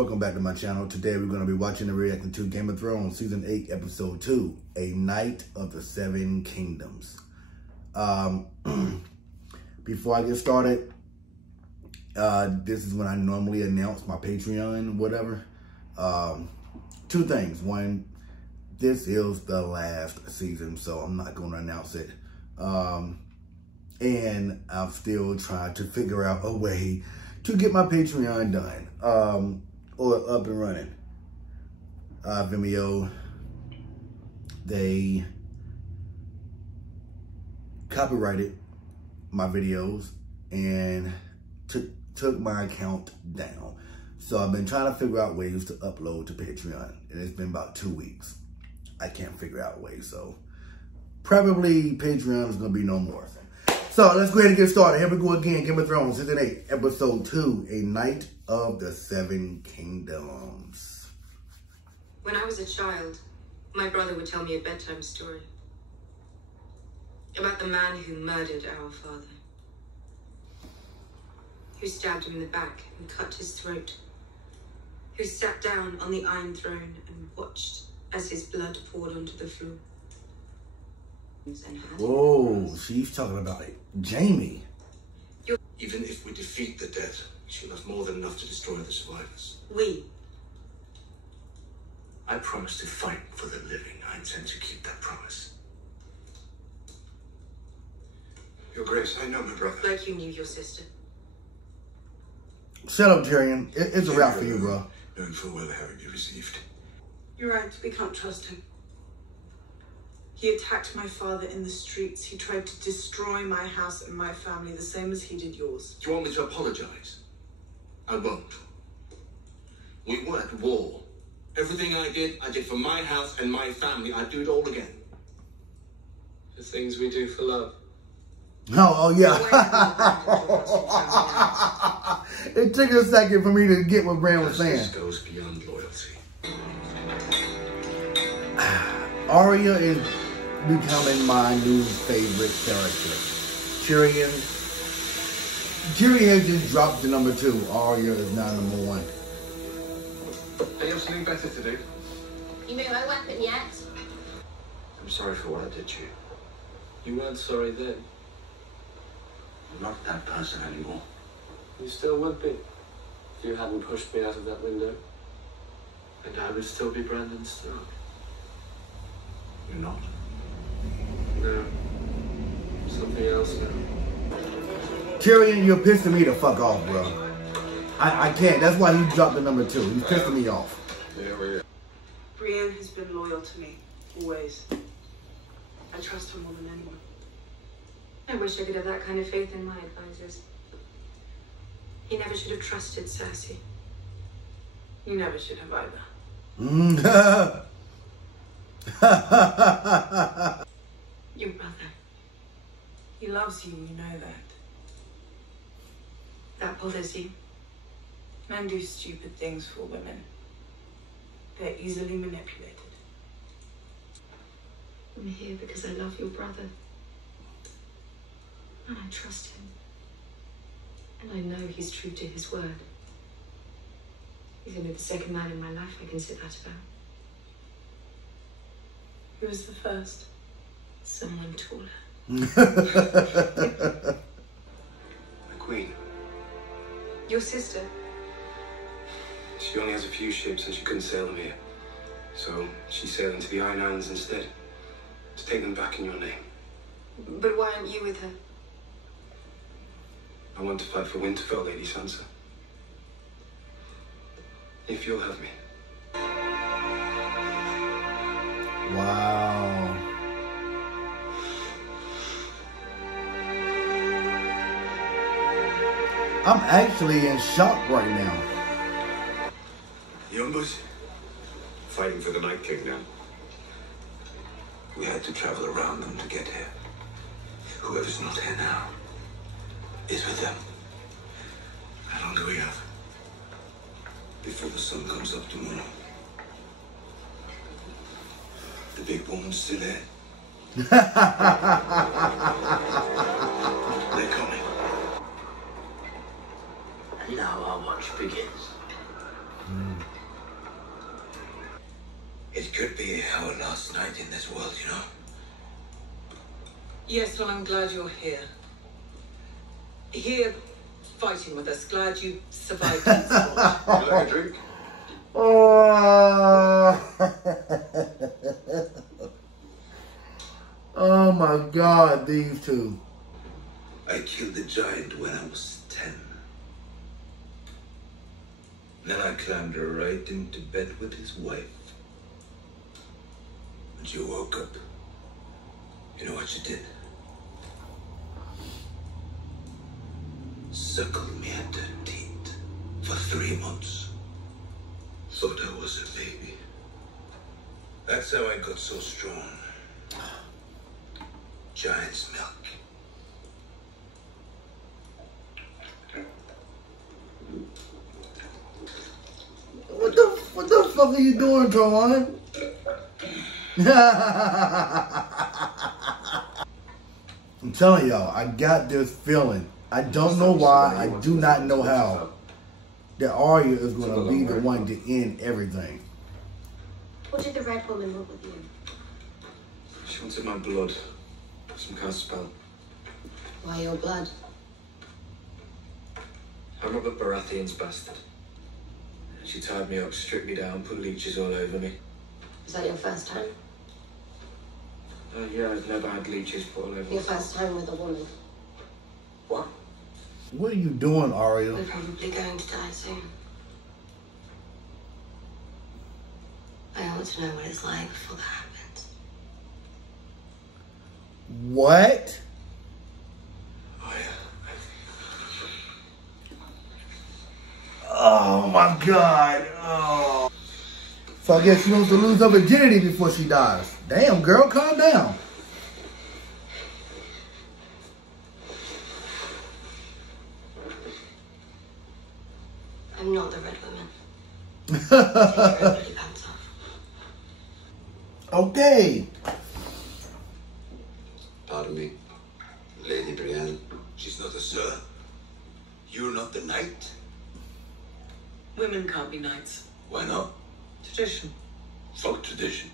welcome back to my channel. Today we're going to be watching and reacting to Game of Thrones Season 8, Episode 2, A Night of the Seven Kingdoms. Before I get started, this is when I normally announce my Patreon, whatever. Two things. One, this is the last season, so I'm not going to announce it. And I'm still trying to figure out a way to get my Patreon done, or up and running. Vimeo, they copyrighted my videos and took my account down. So I've been trying to figure out ways to upload to Patreon, and it's been about 2 weeks. I can't figure out ways, so probably Patreon is gonna be no more. So let's go ahead and get started. Here we go again. Game of Thrones, Season 8, Episode 2, A Night of the Seven Kingdoms. When I was a child, my brother would tell me a bedtime story about the man who murdered our father, who stabbed him in the back and cut his throat, who sat down on the Iron Throne and watched as his blood poured onto the floor. Oh, she's talking about it. Jamie. Even if we defeat the dead, we shall have more than enough to destroy the survivors. We. I promise to fight for the living. I intend to keep that promise. Your Grace, I know my brother. Like you knew your sister. Shut up, Tyrion. It's a wrap for you, bro. Knowing full well how you received. You're right, we can't trust him. He attacked my father in the streets. He tried to destroy my house and my family, the same as he did yours. Do you want me to apologize? I won't. We were at war. Everything I did for my house and my family. I'd do it all again. The things we do for love. Oh yeah. It took a second for me to get what Bran was saying. This goes beyond loyalty. Arya is becoming my new favorite character. Tyrion has just dropped to number 2. Arya is now number 1. Hey, you have something better to do? You made my weapon yet? I'm sorry for what I did to you. You weren't sorry then. I'm not that person anymore. You still would be. If you hadn't pushed me out of that window. And I would still be Brandon Stark. You're not? No. Something else now. Tyrion, you're pissing me the fuck off, bro. I can't. That's why he dropped the number 2. He's pissing me off. Yeah. Brienne has been loyal to me, always. I trust her more than anyone. I wish I could have that kind of faith in my advisors. He never should have trusted Cersei. You never should have either. Your brother. He loves you, you know that. That bothers you. Men do stupid things for women. They're easily manipulated. I'm here because I love your brother. And I trust him. And I know he's true to his word. He's only the second man in my life I can say that about. Who was the first? Someone taller. The Queen. Your sister? She only has a few ships and she couldn't sail them here. So she sailed into the Iron Islands instead. To take them back in your name. But why aren't you with her? I want to fight for Winterfell, Lady Sansa. If you'll have me. Wow. I'm actually in shock right now. The ambush? Fighting for the Night Kingdom. We had to travel around them to get here. Whoever's not here now is with them. How long do we have? Before the sun comes up tomorrow. The big woman's still there. They're coming. And now our watch begins. our last night in this world, you know? Yes, well, I'm glad you're here. Here, fighting with us. Glad you survived this sport. Would you like a drink? Oh my God, these two. I killed the giant when I was 10. Then I climbed right into bed with his wife. When she woke up, you know what she did? Suckled me at her teat for 3 months. Thought I was a baby. That's how I got so strong. Giant's milk. What the fuck are you doing, Tormund? I'm telling y'all, I got this feeling. I don't know why, I do not know how, that Arya is going to be the one to end everything. What did the Red Woman want with you? She wanted my blood. Some kind of spell. Why your blood? I'm Robert Baratheon's bastard. She tied me up, stripped me down, put leeches all over me. Was that your first time? Yeah, I've never had leeches put all over me. Your first time with a woman? What? What are you doing, Arya? We're probably going to die soon. I want to know what it's like before that happens. What? Oh, yeah. Oh my God. Oh. So I guess she wants to lose her virginity before she dies. Damn, girl, calm down. I'm not the Red Woman. Take your bloody pants off. Okay. Pardon me, Lady Brienne. She's not a sir. You're not the knight. Women can't be knights. Why not? Tradition. Folk tradition.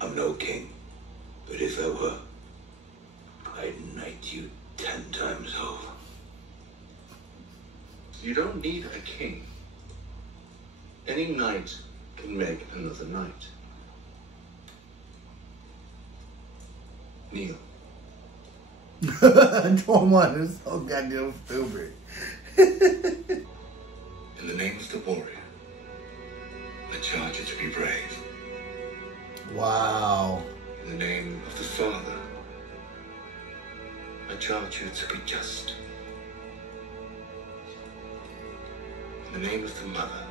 I'm no king, but if I were, I'd knight you 10 times over. You don't need a king. Any knight can make another knight. Kneel. Tormund is so goddamn stupid. In the name of the warrior, I charge you to be brave. Wow. In the name of the father, I charge you to be just. In the name of the mother,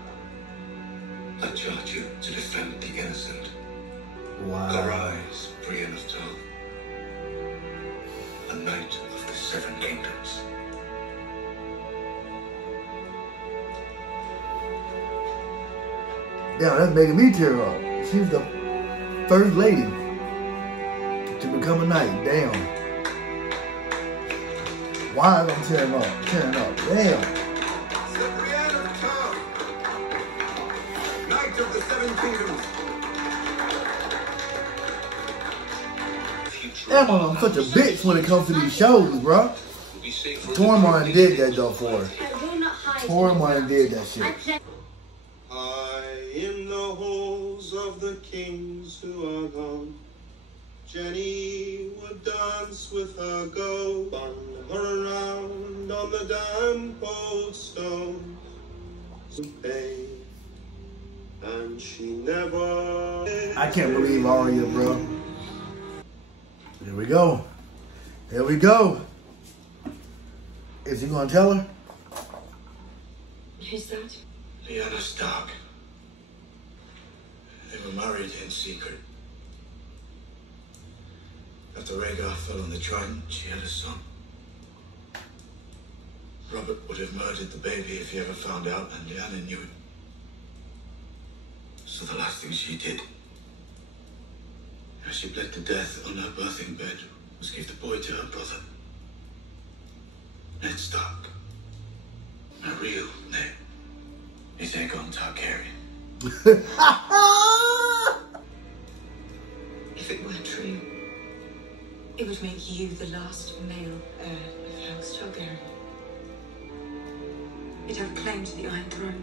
I charge you to defend the innocent. Wow. Arise, Brienne of Tarth, a knight of the 7 kingdoms. Damn, that's making me tear up. She's the first lady to become a knight. Damn. Why am I tearing up? Tearing up. Damn. The Brienne of Tarth, knight of the 7 kingdoms. Damn, I'm such a bitch when it comes to these shows, bro. Tormund did that though for her. I will not hide. Tormund did that shit. High in the halls of the kings who are gone, Jenny would dance with her go, run her around on the damp old stones, and she never. I can't believe Arya, bro. Here we go. Here we go. Is he gonna tell her? Who's that? Lyanna Stark. They were married in secret. After Rhaegar fell on the Trident, she had a son. Robert would have murdered the baby if he ever found out, and Lyanna knew it. So the last thing she did, as she bled to death on her birthing bed, was give the boy to her brother, Ned Stark. My real name is Aegon Targaryen. It would make you the last male heir of House Targaryen. You'd have claim to the Iron Throne.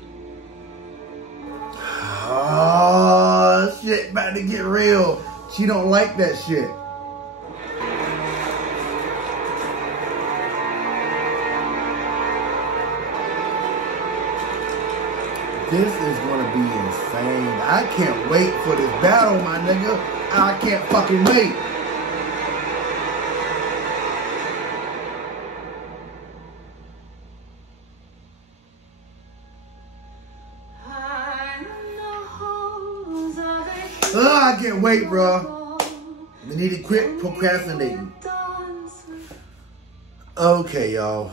Oh, shit, about to get real. She don't like that shit. This is gonna be insane. I can't wait for this battle, my nigga. I can't fucking wait. I can't wait, bro. We need to quit procrastinating. Okay, y'all.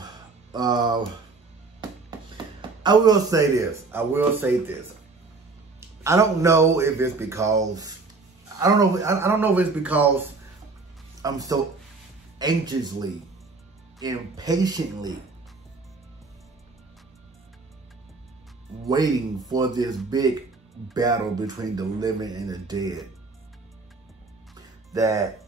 I will say this. I don't know if it's because I don't know if it's because I'm so anxiously, impatiently waiting for this big battle between the living and the dead that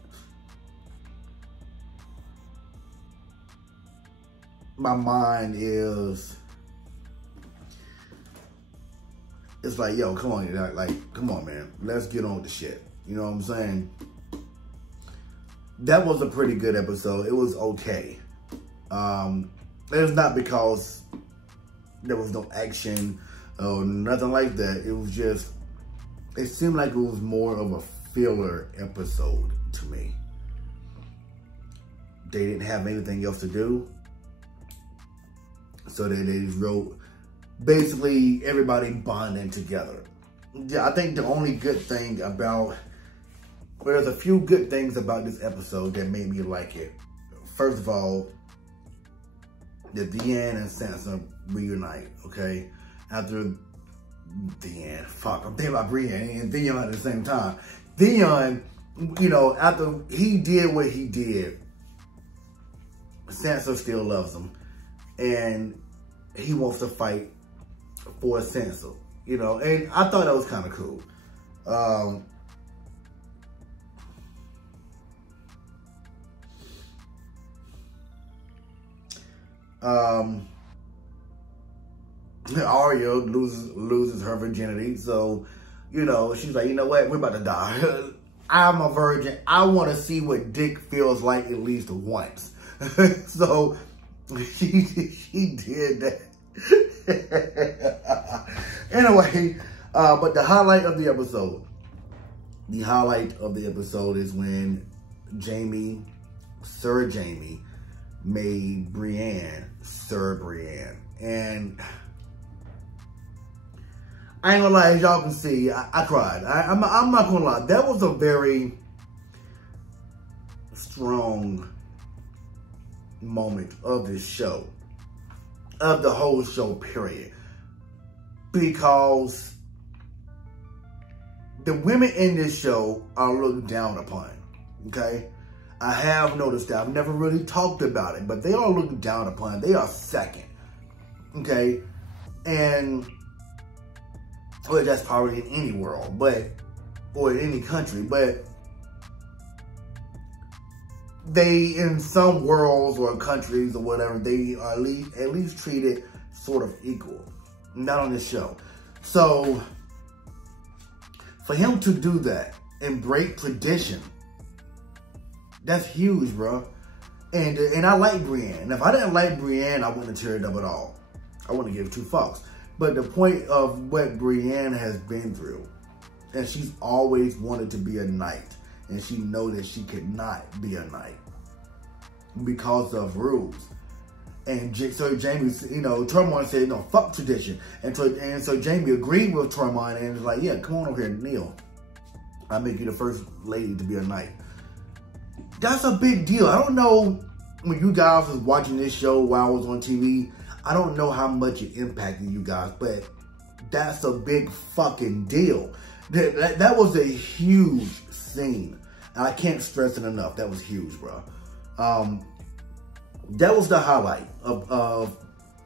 my mind is, it's like, yo, come on, like, come on, man, let's get on with the shit. You know what I'm saying? That was a pretty good episode. It was okay. It was not because there was no action or nothing like that. It was just, it seemed like it was more of a filler episode to me. They didn't have anything else to do, so they just wrote basically everybody bonding together. Yeah, I think the only good thing about, well, there's a few good things about this episode that made me like it. First of all, the Brienne and Sansa reunite, okay? After Brienne, fuck, I'm thinking about Brienne and Theon at the same time. Theon, you know, after he did what he did, Sansa still loves him. And he wants to fight for Sansa, you know, and I thought that was kind of cool. Arya loses her virginity, so, you know, she's like, you know what, we're about to die. I'm a virgin. I want to see what dick feels like at least once. So she did that. Anyway, but the highlight of the episode is when Sir Jaime made Brienne Sir Brienne. And I ain't gonna lie, as y'all can see, I cried. I'm not gonna lie. That was a very strong moment of this show, of the whole show, period. Because the women in this show are looked down upon, okay? I have noticed that. I've never really talked about it, but they are looked down upon. They are second, okay? And, well, that's probably in any world, but, or in any country, but they, in some worlds or countries or whatever, they are at least treated sort of equal. Not on this show. So, for him to do that and break tradition, that's huge, bro. And I like Brienne. If I didn't like Brienne, I wouldn't have teared up at all. I wouldn't give two fucks. But the point of what Brienne has been through, and she's always wanted to be a knight, and she knows that she could not be a knight because of rules. And so Jaime, you know, Tormund said, no, fuck tradition. And so Jaime agreed with Tormund and was like, yeah, come on over here, kneel. I'll make you the first lady to be a knight. That's a big deal. I don't know, when you guys was watching this show while I was on TV, I don't know how much it impacted you guys, but that's a big fucking deal. That was a huge scene. And I can't stress it enough. That was huge, bro. That was the highlight of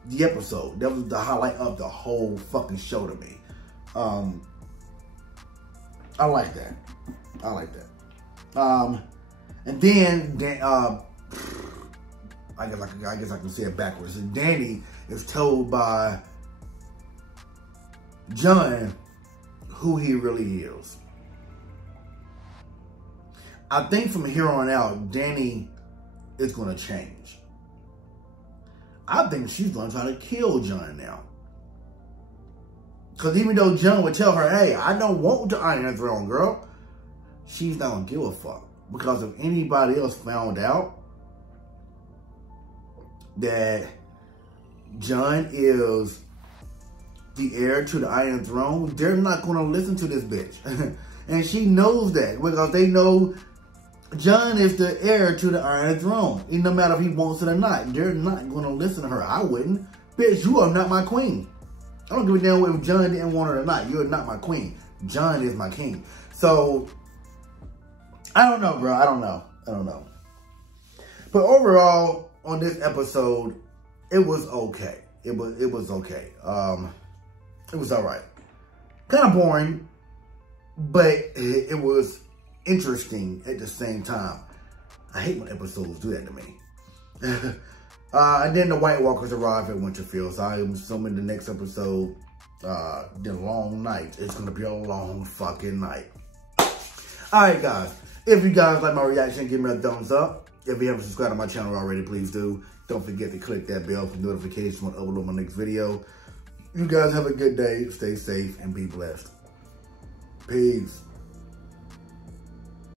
the episode. That was the highlight of the whole fucking show to me. I like that. I like that. And then, I guess I can say it backwards. And Dany is told by Jon who he really is. I think from here on out, Dany is going to change. I think she's going to try to kill Jon now. Because even though Jon would tell her, hey, I don't want the Iron Throne, girl, she's not going to give a fuck. Because if anybody else found out that Jon is the heir to the Iron Throne, they're not going to listen to this bitch. And she knows that because they know Jon is the heir to the Iron Throne. And no matter if he wants it or not, they're not going to listen to her. I wouldn't. Bitch, you are not my queen. I don't give a damn if Jon didn't want it or not. You're not my queen. Jon is my king. So, I don't know, bro. I don't know. But overall, on this episode, it was okay. It was okay. It was all right. Kind of boring, but it was interesting at the same time. I hate when episodes do that to me. And then the White Walkers arrive at Winterfell, so I'm assuming the next episode, the long night, it's going to be a long fucking night. Alright guys, if you guys like my reaction, give me a thumbs up. If you haven't subscribed to my channel already, please do. Don't forget to click that bell for notifications when I upload my next video. You guys have a good day, stay safe, and be blessed. Peace.